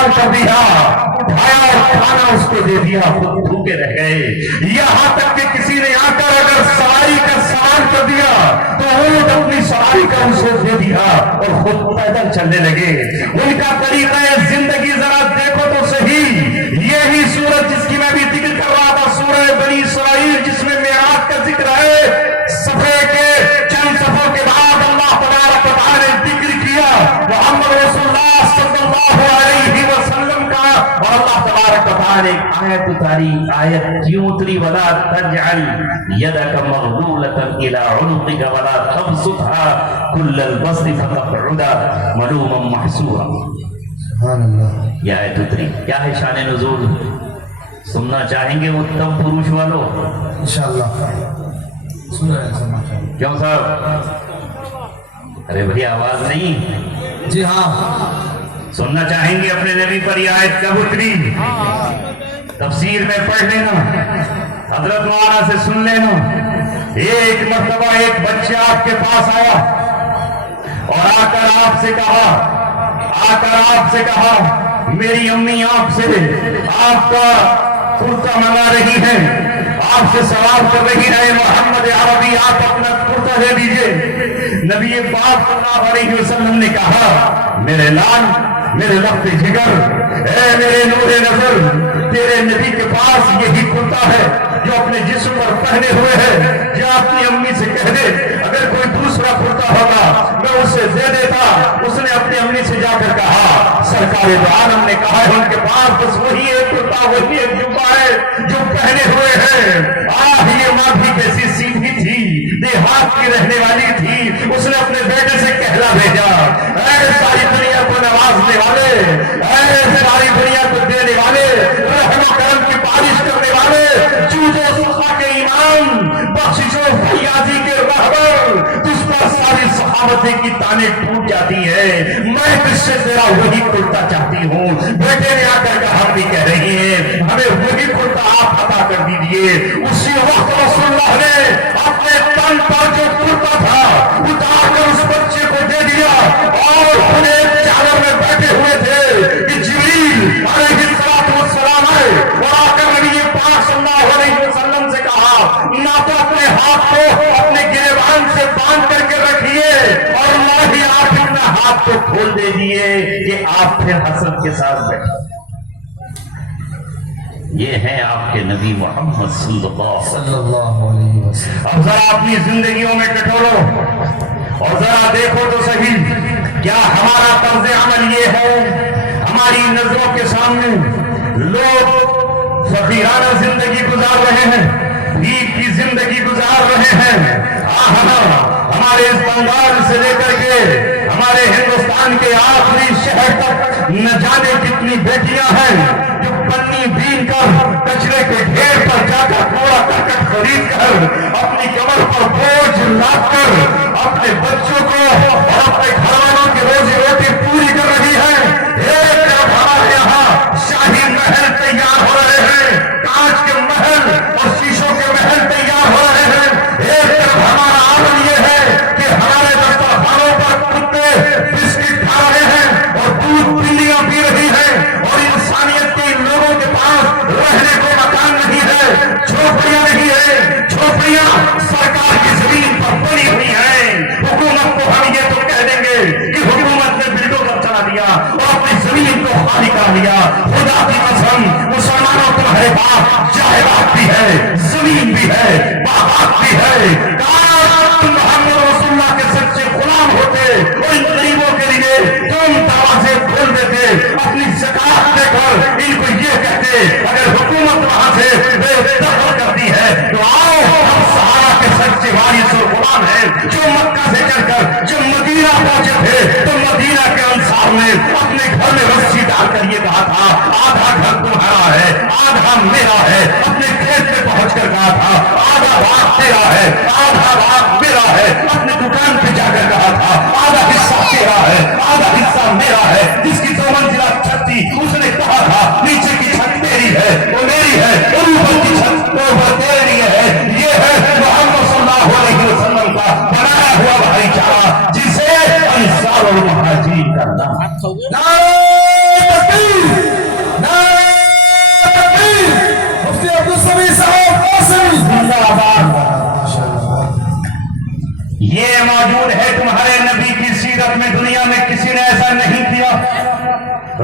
सामान कर दिया, उठाया और खाना उसको दे दिया, खुद भूखे रह गए। यहाँ तक कि किसी ने आकर अगर सवारी का सामान कर दिया तो ऊंट अपनी सवारी का उसे दे दिया और खुद पैदल चलने लगे। उनका तरीका जिंदगी जरा देखो तो सही। यही सूरत जिसकी मैं भी जिक्र कर रहा था, सूरह बनी इसराइल, जिसमें मेराज का जिक्र है, सफे के चंद सफों के बाद अल्लाह तबारक व तआला ने जिक्र किया मुहम्मद रसूलुल्लाह सल्लल्लाहु अलैहि वसल्लम का, और अल्लाह तबारक व तआला ने आयत उतारी। आयत क्यों उतरी? वला तजअल यदक मगलूलतन इला उनुक़िक वला तबसुतहा कुल्लल बस्ति फतक़उदा मलूमन महसूरा। सुभान अल्लाह। यह आयत उतरी। क्या है शान नुज़ूल? सुनना चाहेंगे उत्तम पुरुष वालों? इंशाअल्लाह क्यों साहब? अरे भैया आवाज नहीं। जी हाँ, सुनना चाहेंगे अपने नबी पर यह आयत कब उतरी? तफसीर में पढ़ लेना, हजरत मौलाना से सुन लेना। एक मर्तबा एक बच्चा आपके पास आया और आकर आपसे कहा मेरी अम्मी आपसे आपका कुर्ता मंगा रही है, आपसे सवाल कर रही है, मोहम्मद अरबी आप अपना कुर्ता दे दीजिए। नबी पाक सल्लल्लाहु अलैहि वसल्लम ने कहा मेरे लाल, मेरे लफ्ज़ जिगर, ए मेरे नूरे नजर, तेरे नबी के पास यही कुर्ता है जो अपने जिस्म पर पहने हुए है। जो अपनी अम्मी से कह दे अगर कोई दूसरा कुर्ता होगा मैं उससे दे देता। उसने अपनी अम्मी से जाकर कहा, सरकार दो आलम ने कहा है उनके पास बस वही एक कुर्ता, वही एक जुब्बा है जो पहने हुए है। आह ये माँ भी कैसी सीधी थी, देहात की रहने वाली थी। उसने अपने बेटे से कहला भेजा, ऐ सारी दुनिया को नवाजने वाले, ऐ सारी दुनिया को देने वाले, रहम करम की बारिश करने वाले, जूझो सुखा के इमाम, बख्शिशो फैयाजी के रहबर, तुझ पर सारी सहाबतें की ताने टूट जाती है। मैं तुझसे तेरा वही कुर्ता चाहती हूँ। बेटे ने आकर कहा हम भी कह रही हैं हमें वही कुर्ता आप अता कर दीजिए। उसी वक्त रसूलुल्लाह ने अपने तन पर जो कुर्ता था उतार कर उस बच्चे को दे दिया और खुले चादर में बैठे हुए थे कि जिब्रील अलैहिस्सलातु वस्सलाम आए और आकर नबी पाक सल्लल्लाहु अलैहि वसल्लम से कहा ना तो अपने हाथ को अपने गिरेबान से बांध करके रखिए और ना ही आप अपना हाथ को खोल दे दिए कि आप फिर हसरत के साथ बैठे। ये है आपके नबी मोहम्मद सल्लल्लाहु अलैहि वसल्लम। अब जरा अपनी जिंदगियों में टटोलो और जरा देखो तो सही, क्या हमारा तर्ज अमल ये है? हमारी नजरों के सामने लोग फकीराना जिंदगी गुजार रहे हैं, भीख की जिंदगी गुजार रहे हैं। हमारे इस बंगाल से लेकर के हमारे हिंदुस्तान के आखिरी शहर तक न जाने कितनी बेटियां हैं जो पन्नी बीन कर कचरे के ढेर पर जाकर कूड़ा करकट खरीद कर अपनी कमर पर बोझ लाद कर अपने बच्चों को और अपने घरवालों की रोजी रोटी पूरी कर रही है। एक तरफ हमारे यहाँ शाही महल तैयार हो रहे हैं, कांच के महल और शीशों के महल तैयार हो रहे हैं। एक तरफ हमारा आलम यह है कि हमारे दस्तरखानों पर कुत्ते बिस्किट खा रहे हैं और दूध बिल्लियां पी रही हैं और इंसानियत के लोगों के पास रहने को मकान नहीं है, झोपड़ियां नहीं है, झोपड़ियां सरकार की जमीन पर बनी हुई हैं। हुकूमत को हम ये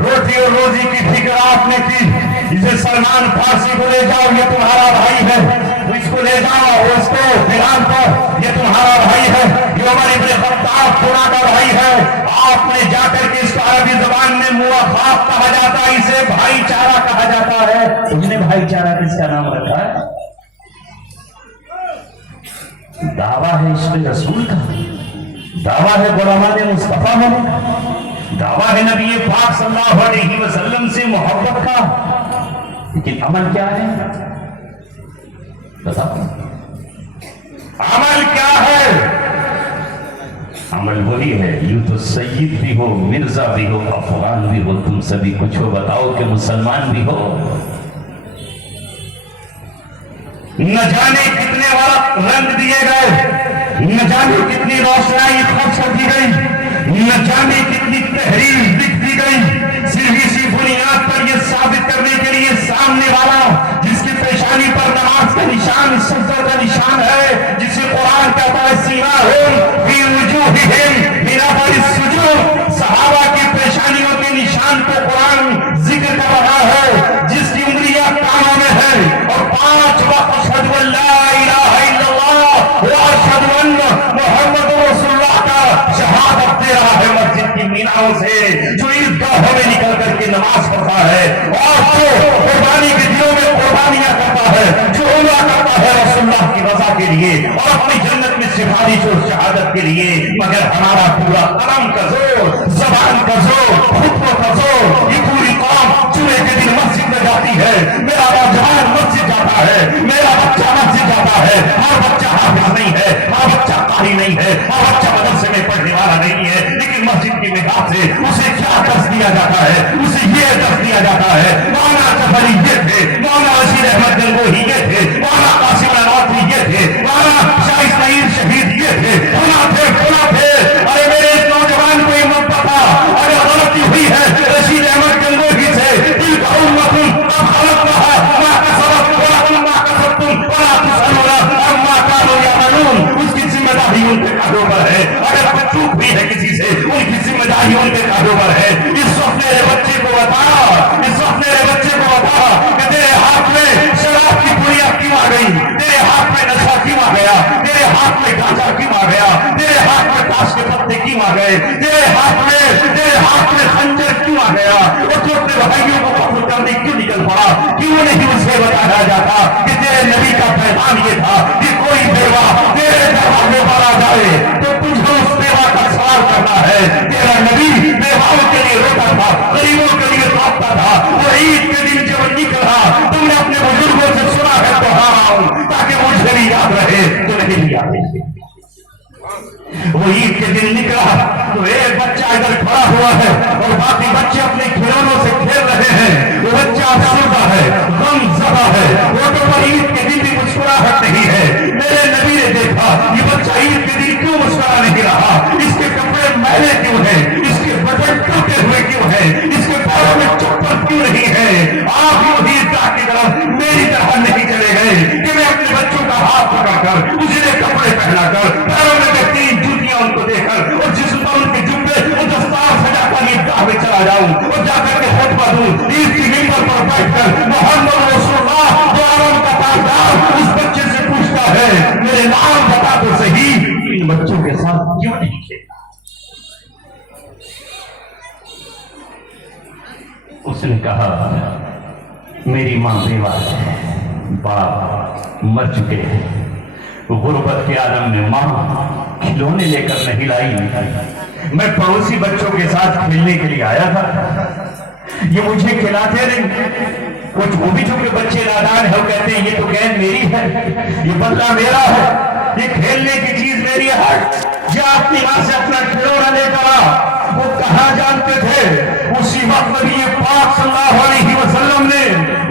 रोटी और रोजी की फिक्र आपने की, इसे सलमान फारसी को ले जाओ, ये तुम्हारा भाई है, इसको ले जाओ, उसको बिलाल को, ये तुम्हारा भाई है, ये उमर इब्न खत्ताब खुदा का भाई है। आपने जाकर के इसको अरबी जबान में मुआखात कहा जाता है, इसे भाईचारा कहा जाता है। तुमने भाईचारा किसका नाम रखा है? दावा है इश्क़ रसूल का, दावा है गुलामान मुस्तफा होने का, दावा है नबी पाक सल्लल्लाहु अलैहि वसल्लम से मोहब्बत का, लेकिन अमल क्या है बताओ? अमल क्या है? अमल वही है, यूं तो सैयद भी हो, मिर्जा भी हो, अफगान भी हो, तुम सभी कुछ हो, बताओ कि मुसलमान भी हो। न जाने कितने रंग दिए गए, न जाने कितनी रोशनाई खर्च कर दी गई, न जाने कितनी तहरीर लिख दी गई, सिर्फ इसी बुनियाद पर यह साबित करने के लिए सामने वाला जिसकी पेशानी पर नमाज का निशान, सजदा का निशान है, जिसे कुरान कहता है सीमाहुम फी वुजूहिहिम मिन अथरि सुजूद, सहाबा की पेशानियों के निशान को कुरान जिक्र कर रहा है, जिसकी उंगलियां कानों में है और 5 वक्त अशहदु अल्ला इलाहा इल्लल्लाह व अशहदु अन्ना मुहम्मदुर रसूलुल्लाह का शहादत दे रहा है मस्जिद की मीनारों से, जो ईदगाहों में निकल करके नमाज पढ़ता है और जो कुर्बानी के दिनों में कुर्बानियां करता है, जो उम्रा करता है रसूलुल्लाह की रजा के लिए और अपनी जन्नत में सिफारिश और शहादत के लिए। मगर हमारा पूरा कलम का जोर, जबान का जोर, खुतबों का जोर, ये पूरी कौम जुमे के दिन मस्जिद में जाती है, मेरा नौजवान मस्जिद जाता है, मेरा बच्चा मस्जिद जाता है, हर बच्चा हाफिज नहीं है, हर बच्चा कारी नहीं है, हर बच्चा मदरसे में पढ़ने वाला नहीं है, लेकिन मस्जिद की निगाह से उसे क्या दर्श दिया जाता है? उसे ये दर्श दिया जाता है, मौलाना जफरी ये थे, मौलाना रशीद अहमद गंगोही ये थे, मौलाना कासिम नवाज़ी ये थे, मौलाना शाह इस्माइल शहीद ये थे, फला थे, फला थे। अरे मेरे इस नौजवान को ये मत पता, अगर गलती हुई है रशीद अहमद गंगोही से, तिलका उम्मतुन अब खलक़नाहा मा कसबत व लकुम मा कसबतुम व ला तुसअलूना अम्मा कानू यअमलून, उसकी जिम्मेदारी उनके कांधों पर है। अगर कोई चूक भी है किसी से, उनकी जिम्मेदारी उनके कांधों पर है। इस वक्त मेरे बच्चे को बता, इस वक्त मेरे बच्चे को बता कि तेरे हाथ में शराब की पुड़िया क्यों आ गई, तेरे हाथ में नशा क्यों आ गया, तेरे हाथ में गांजा क्यों आ गया, तेरे हाथ में ताश के पत्ते क्यों आ गए, तेरे हाथ में खंजर क्यों आ गया, और तो अपने भाइयों को कत्ल करने क्यों निकल पड़ा? क्यों नहीं उसे बताया जाता कि तेरे नबी का पैगाम ये था कि कोई बेवा तेरे दरवाजे पर आ जाए तो तुझे उस बेवा का सवाल करना है। तेरा नबी बेवाओं के लिए रोता था, गरीबों के लिए रोता था। वो ईद के दिन जब निकला, तुमने अपने बुजुर्गों से सुना है तो हाँ, ताकि मुझे भी याद रहे, तुम्हें भी याद रहे। वो ईद के दिन निकला तो एक बच्चा इधर खड़ा हुआ है और बाकी बच्चे अपने खिलौनों से खेल रहे हैं। वो बच्चा अफसरदा है, गमज़दा है, वो तो पर ईद के दिन भी मुस्कुराहट नहीं है। मेरे नबी ने देखा ये बच्चा ईद के दिन क्यों मुस्कुरा नहीं रहा, इसके कपड़े मैले क्यों हैं, इसके बटन टूटे हुए क्यों हैं, इसके पैरों में चप्पल क्यों नहीं है। आप यूं ही ईदगाह की तरफ मेरी तरह नहीं चले गए कि मैं अपने बच्चों का हाथ पकड़कर उजले कपड़े पहनाकर, पैरों में 3 जूतियां उनको देकर और जिसम पर उनके जुब्बे और दस्तार सजाकर ईदगाह में चला जाऊं और जाकर के खुतबा दूं, ईद की मिंबर पर बैठकर मोहम्मद रसूलुल्लाह जो आलम का ताजदार उस बच्चे से पूछता है मेरे नाम बता तो सही, इन बच्चों के साथ क्यों नहीं खेला? उसने कहा मेरी मां बेवा है, बाप मर चुके हैं, गुर्बत के आलम में मां खिलौने लेकर नहीं लाई। मैं पड़ोसी बच्चों के साथ खेलने के लिए आया था, ये मुझे खिलाते नहीं। कुछ वो भी जो कि बच्चे नादान है, वो कहते हैं ये तो गेंद मेरी है, ये बल्ला मेरा है, ये खेलने की चीज मेरी है, ये अपनी मां से अपना खिलौना लेकर आ। वो कहाँ जानते थे, उसी वक्त नबी पाक सल्लल्लाहु अलैहि वसल्लम ने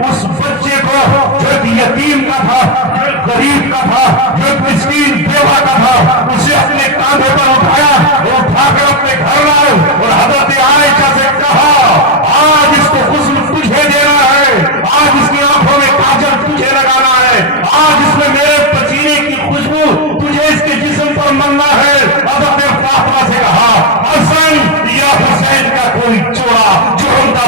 उस बच्चे को जो एक यतीम का था, जो एक गरीब का था, जो एक मिस्कीन बेवा का था, उसे अपने कांधे पर उठाया और उठाकर अपने घर लाए और हजरत आयशा से कहा आज इसको गुस्ल तुझे देना है, आज इसकी आंखों में काजल तुझे लगाना है, आज इसमें मेरे पसीने की खुशबू तुझे इसके जिस्म पर मलना है। हजरत फातिमा से कहा हसन या हुसैन का कोई जोड़ा जो उनका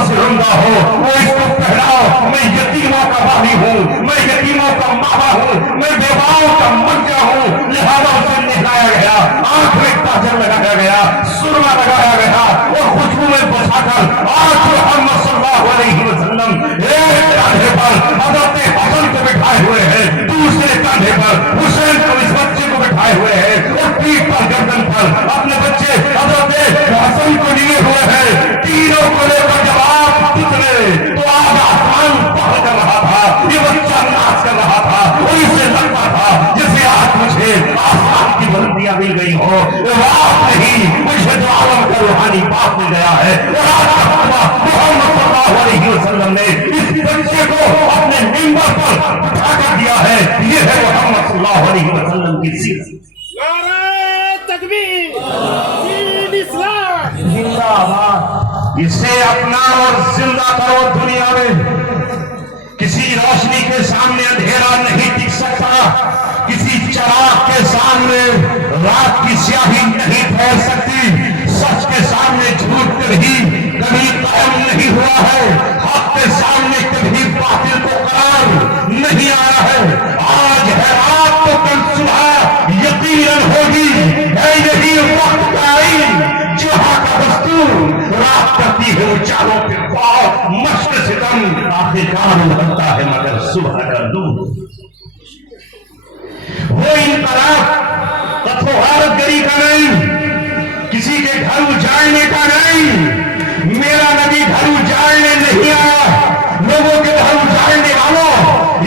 मैं यतीमों का वाली हूँ, मैं यतीमों का मावा हूँ, मैं बेवाओं का मंजा हूँ, लिहाजा उसे नहलाया गया, आंख में काजल लगाया गया, सुरमा लगाया गया और खुशबू में बसाकर आज मोहम्मद सल्लल्लाहु अलैहि वसल्लम एक कांधे पर हजरत हसन को बिठाए हुए हैं, दूसरे कांधे पर हुसैन को, इस बच्चे को बिठाए हुए हैं और पीठ पर गर्दन पर अपने बच्चे हजरत हसन को लिए हुए हैं। तीनों को लेकर जब आप उतरे तो आज आसमान पढ़ कर रहा था, ये बच्चा नाच कर रहा था और इसे लगता था जैसे आज मुझे आसमान की बुलंदियां मिल गई हो, रात नहीं मुझे जो आलम का रूहानी बाप मिल गया है। और आज मोहम्मद सल्लल्लाहु अलैहि वसल्लम ने इस बच्चे को अपने मिंबर पर उठा कर दिया है। ये है मोहम्मद सल्लल्लाहु अलैहि वसल्लम की सीरत। इसे अपना और जिंदा करो। दुनिया में किसी रोशनी के सामने अंधेरा नहीं टिक सकता, किसी चिराग के सामने रात की स्याही नहीं फैल सकती, सच के सामने झूठ कभी कायम नहीं हुआ है, हक के सामने कभी बातिल को करार नहीं आया है। आज है रात तो कल सुबह यकीनन होगी, है यही वक्त का आईन जहां का दस्तूर, रात करती है उजालों के ख्वाब, मशर सितम आखिरकार उभरता है मगर सुबह का नूर। वो इनकलाब गरी का नहीं, किसी के घर उजाड़ने का नहीं। मेरा नबी घर उजाड़ने नहीं आया, लोगों के घर उजाड़ने वालों,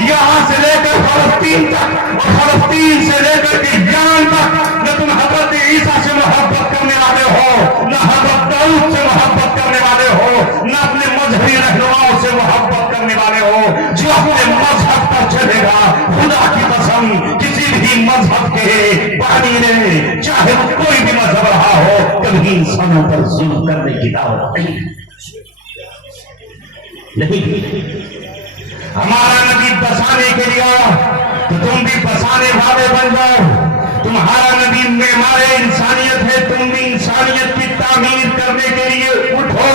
यहां से लेकर फलस्तीन तक और फलस्तीन से लेकर के ईरान तक न तुम हजरत ईसा से मोहब्बत करने वाले हो, न हजरत दाऊद से मोहब्बत करने वाले हो, न अपने मजहबी रहनुमाओं से मोहब्बत करने वाले हो। जो अपने मजहब पर चलेगा, खुदा की कसम किसी भी मजहब के बानी ने, चाहे वो कोई भी मजहब रहा हो, कभी इंसानों पर जुल्म करने की दावत नहीं। हमारा नबी बसाने के लिए आया तो तुम भी बसाने वाले बन जाओ। तुम्हारा नबी मेमारे इंसानियत है, तुम भी इंसानियत की तामीर करने के लिए उठो।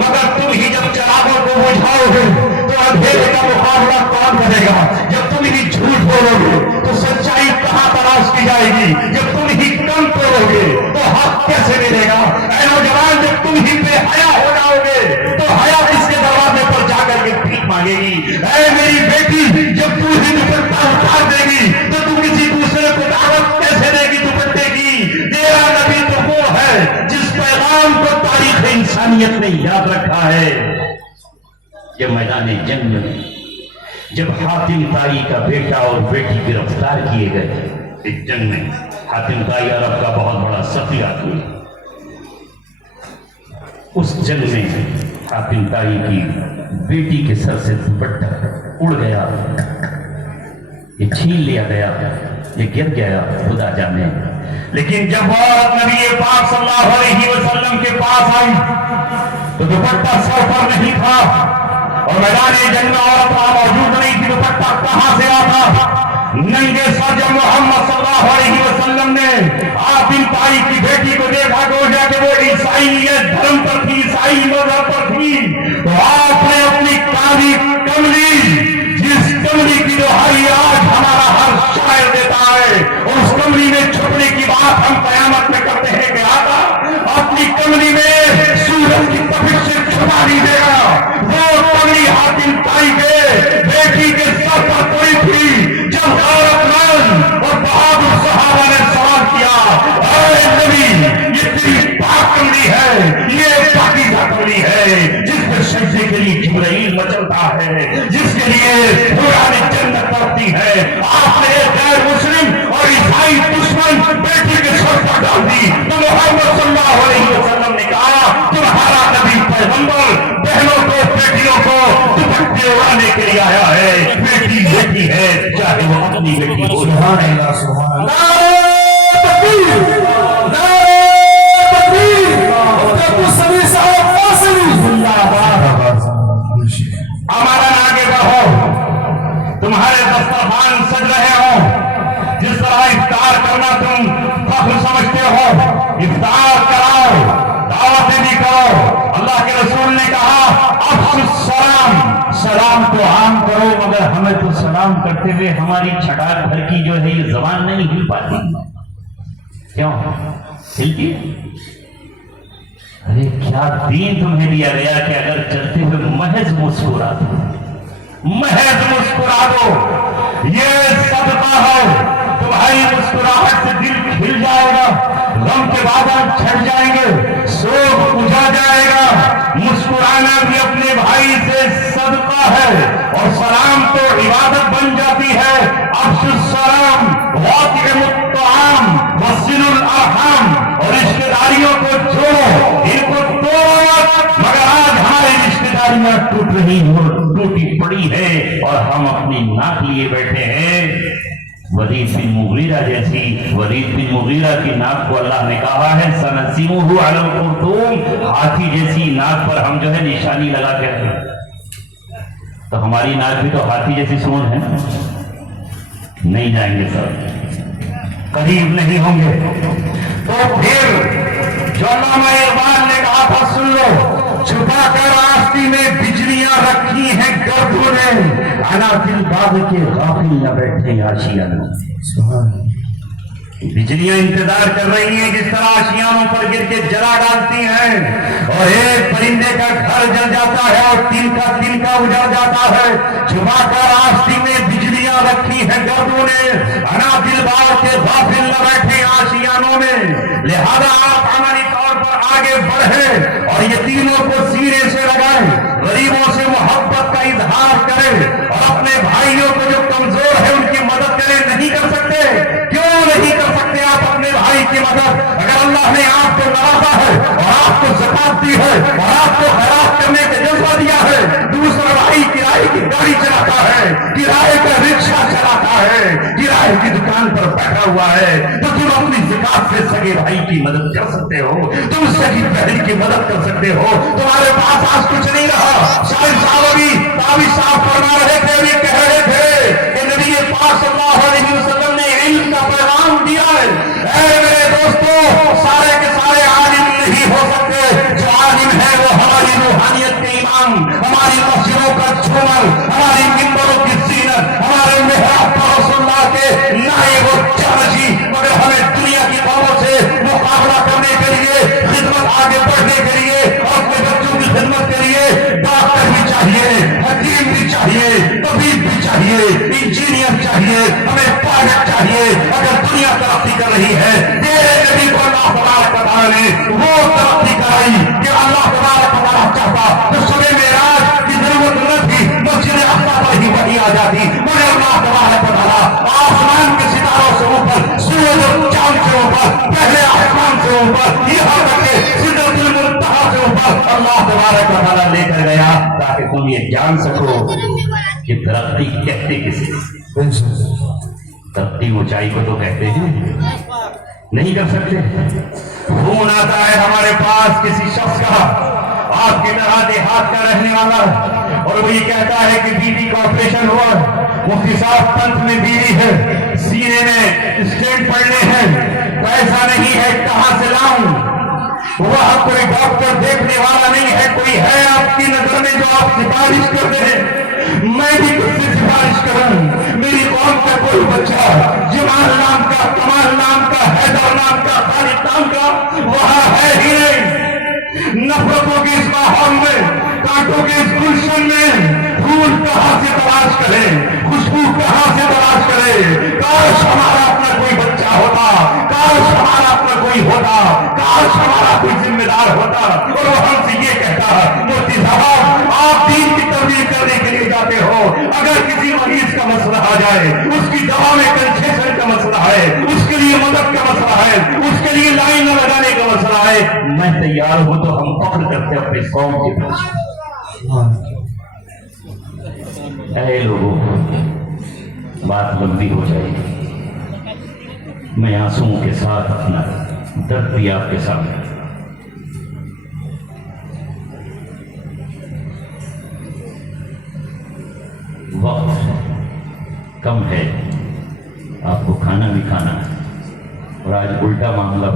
मगर तुम ही जब चिरागों को बुझाओगे तो अंधेरे का मुकाबला कौन करेगा? जब तुम ही झूठ बोलोगे तो सच्चाई कहां तलाश की जाएगी? जब तुम ही कम करोगे तो हक कैसे मिलेगा? ऐ नौजवान, जब तुम ही बेहया हो जाओगे तो हया किसके दरवाजे पर जाकर के भीख मांगेगी? ऐ मेरी बेटी, जब तू ही दुपट्टा उतार देगी तो तू किसी दूसरे को दावत कैसे देगी दुपट्टे की? तेरा नबी तो वो है जिस पैगाम को तारीख इंसानियत ने याद रखा है। जब मैदान जंग में जब हातिम ताई का बेटा और बेटी गिरफ्तार किए गए, इस जंग में हातिम ताई अरब का बहुत बड़ा सफी आदमी, उस जंग में हातिम ताई की बेटी के सर से दुपट्टा उड़ गया, ये छीन लिया गया, ये गिर गया, खुदा जाने। लेकिन जब वो औरत नबी पाक सल्लल्लाहु अलैहि वसल्लम के पास आई तो दुपट्टा सर पर नहीं था और मैदान जंग में औरत वहां मौजूद नहीं थी। दुपट्टा कहां से आता? नंगे सर जब मोहम्मद सल्लल्लाहु अलैहि वसल्लम ने हातिम ताई की बेटी को देखा तो कि वो ईसाईयत धर्म पर थी, ईसाई मजहब पर थी, तो आपने अपनी काली कमली, जिस कमली की दोहाई आज हमारा हर शायर देता है, और उस कमली में छुपने की बात हम कयामत में करते हैं कि आका अपनी कमली में सूरज की तपिश से छुपा दीजिएगा। वो कमली हातिम ताई के बेटी के सर पर पड़ी थी। जब गैरतमंद और बहादुर सहाबा ने सवाल किया, अरे नबी, ये तेरी पाक कमली है, ये पाकीज़ा कमली है जिसमें सजदे के लिए जिब्राइल मचलता है, जिसके लिए पुरानी जन्नत पड़ती है, आपने एक गैर मुस्लिम और ईसाई दुश्मन बेटी के सर पर डाल दी। तो मोहम्मद सल्लल्लाहु अलैहि वसल्लम ने कहा, तुम्हारा नबी पैगंबर बहनों को, बेटियों को दुपट्टे उड़ाने के लिए आया है। बेटी बेटी है, चाहे वो अपनी बेटी हो। सुभान अल्लाह, सुभान अल्लाह। हमारा आगे बढ़ो, तुम्हारे दस्तरखान सज रहे हो, जिस तरह इफ्तार करना तुम फख्र समझते हो, इफ्तार कराओ, दावतें भी करो। अल्लाह के रसूल ने कहा, अफ्शुस सलाम, सलाम सलाम तो आम करो, मगर हमें तो सलाम करते हुए हमारी छटाक भर की जो है ये जबान नहीं हिल पाती। क्यों हिलती? अरे क्या दीन तुम्हें दिया गया कि अगर चलते हुए महज मुस्कुरा दो, महज मुस्कुरा दो, ये सदका है। तुम्हारी मुस्कुराहट से दिल खिल जाएगा, गम के बादल छट जाएंगे, शोक बुझा जाएगा। मुस्कुराना भी अपने भाई से सदका है, और सलाम तो इबादत बन जाती है। अफ्शुस सलाम वातिमुत्तआम वसिलुल अरहम, और रिश्तेदारियों को जोड़ो, इनको तोड़ो। मगर आज हमारी रिश्तेदारियां टूट रही हो, टूटी पड़ी है, और हम अपनी नाक लिए बैठे हैं। वलीद बिन मुगीरा जैसी, वलीद बिन मुगीरा की नाक को अल्लाह ने कहा है सनसीमुहु अलल खुर्तूम, हाथी जैसी नाक पर हम जो है निशानी लगा के रखें। तो हमारी नाक भी तो हाथी जैसी सूंड है, नहीं जाएंगे सर, करीब नहीं होंगे। तो फिर जो अल्लामा इकबाल ने कहा था सुन लो, छुपा कर आस्ती में बिजलियां रखी हैं गर्दों ने, अना दिल बाग के गाफिल न बैठे आशियानों। बिजलियां इंतजार कर रही हैं, जिस तरह आशियानों पर गिर के जला डालती हैं, और एक परिंदे का घर जल जाता है और तिनका उजड़ जाता है। छुपा कर आस्ती में बिजलियां रखी हैं गर्दों ने, अना दिल बाग के गाफिल न बैठे आशियानों में। लिहाजा आप अमली तौर पर आगे बढ़े और यतीमों को सीने से लगाएं, गरीबों से मोहब्बत का इजहार करें, और अपने भाइयों को जो कमजोर है उनकी मदद करें। नहीं कर सकते? क्यों नहीं कर सकते आप अपने भाई की मदद? अगर अल्लाह ने आपको नवाजा है और आपको ज़कात दी है और आपको खैरात करने का जज्बा दिया है, दूसरा भाई किराए की गाड़ी चलाता है, किराए का रिक्शा चलाता है, किराए की दुकान पर बैठा हुआ है, तो तुम अपनी ज़कात से सगे भाई की मदद कर सकते हो, तुम सगी बहन की मदद कर सकते हो। तुम्हारे पास आज कुछ नहीं रहा। शायद साहब फरमा रहे थे, भी कह रहे थे कि नबी पाक सल्लल्लाहु अलैहि वसल्लम ने इल्म का पैगाम दिया है। ऐ मेरे दोस्तों, सारे के सारे आलिम नहीं हो सकते। जो आलिम है वो हमारी रूहानियत के इमाम, हमारी मस्जिदों का झूमर, हमारी मिंबरों की जीनत, हमारे मेहराब पर रसूलुल्लाह के नायब और चारजी। मगर हमें दुनिया की कौमों से मुकाबला करने के लिए, खिदमत आगे बढ़ने के लिए, और अपने बच्चों की खिदमत के लिए डॉक्टर भी चाहिए, हकीम भी चाहिए, तबीब भी चाहिए, इंजीनियर चाहिए, हमें पायलट चाहिए। अगर दुनिया तरक्की कर रही है, तेरे नबी को अल्लाह तबारक व तआला ने वो तरक्की कराई कि अल्लाह तबारक व तआला चाहता तो सुबह मेराज की जरूरत न थी, मस्जिद अक़सा पर ही वही आ जाती। मगर अल्लाह तबारक व तआला आसमान के सितारों से ऊपर, सूरज और चांद से ऊपर, पहले आसमान से ऊपर, यहाँ तक के सिदरतुल मुंतहा से ऊपर अल्लाह तबारक व तआला लेकर गया, ताकि तुम ये जान सको कि तरक्की कहते किसे? तरक्की ऊंचाई को तो कहते हैं, नहीं कर सकते। फोन आता है हमारे पास किसी शख्स का, आपकी तरह देहात का रहने वाला, और वो ये कहता है कि बीवी का ऑपरेशन हुआ, मुफ्ती साहब पंथ में बीवी है, सीने में स्टेंट पड़ने हैं, पैसा नहीं है, कहां से लाऊं? वह कोई डॉक्टर देखने वाला नहीं है, कोई है आपकी नजर में जो आप सिफारिश करते हैं? मैं भी किससे सिफारिश करूं? मेरी कौम का कोई बच्चा जमाल नाम का, कमाल नाम का, हैदर नाम का, खालिद नाम का वहां है ही नहीं। नफरतों के इस माहौल में, कांटों के इस गुलशन में फूल कहां से तलाश करे, खुशबू कहां से तलाश करे? काश हमारा अपना कोई बच्चा होता, काश हमारा अपना कोई होता, काश हमारा कोई जिम्मेदार होता, और वो हमसे ये कहता, मुफ्ती साहब आप दीन की तबलीग करने के लिए जाते हो, अगर किसी मरीज का मसला आ जाए, उसकी दवा में कंसेशन का मसला है, उसके लिए मदद का मसला है, उसके लिए लाइन न लगाने का मसला है, मैं तैयार हूं। तो हम फख्र करते अपने कौम के प्रति। ऐ लोगों, बात लंबी हो जाएगी, मैं आंसुओं के साथ अपना दर्द भी आपके सामने। वक्त कम है, आपको खाना भी खाना है, और आज उल्टा मामला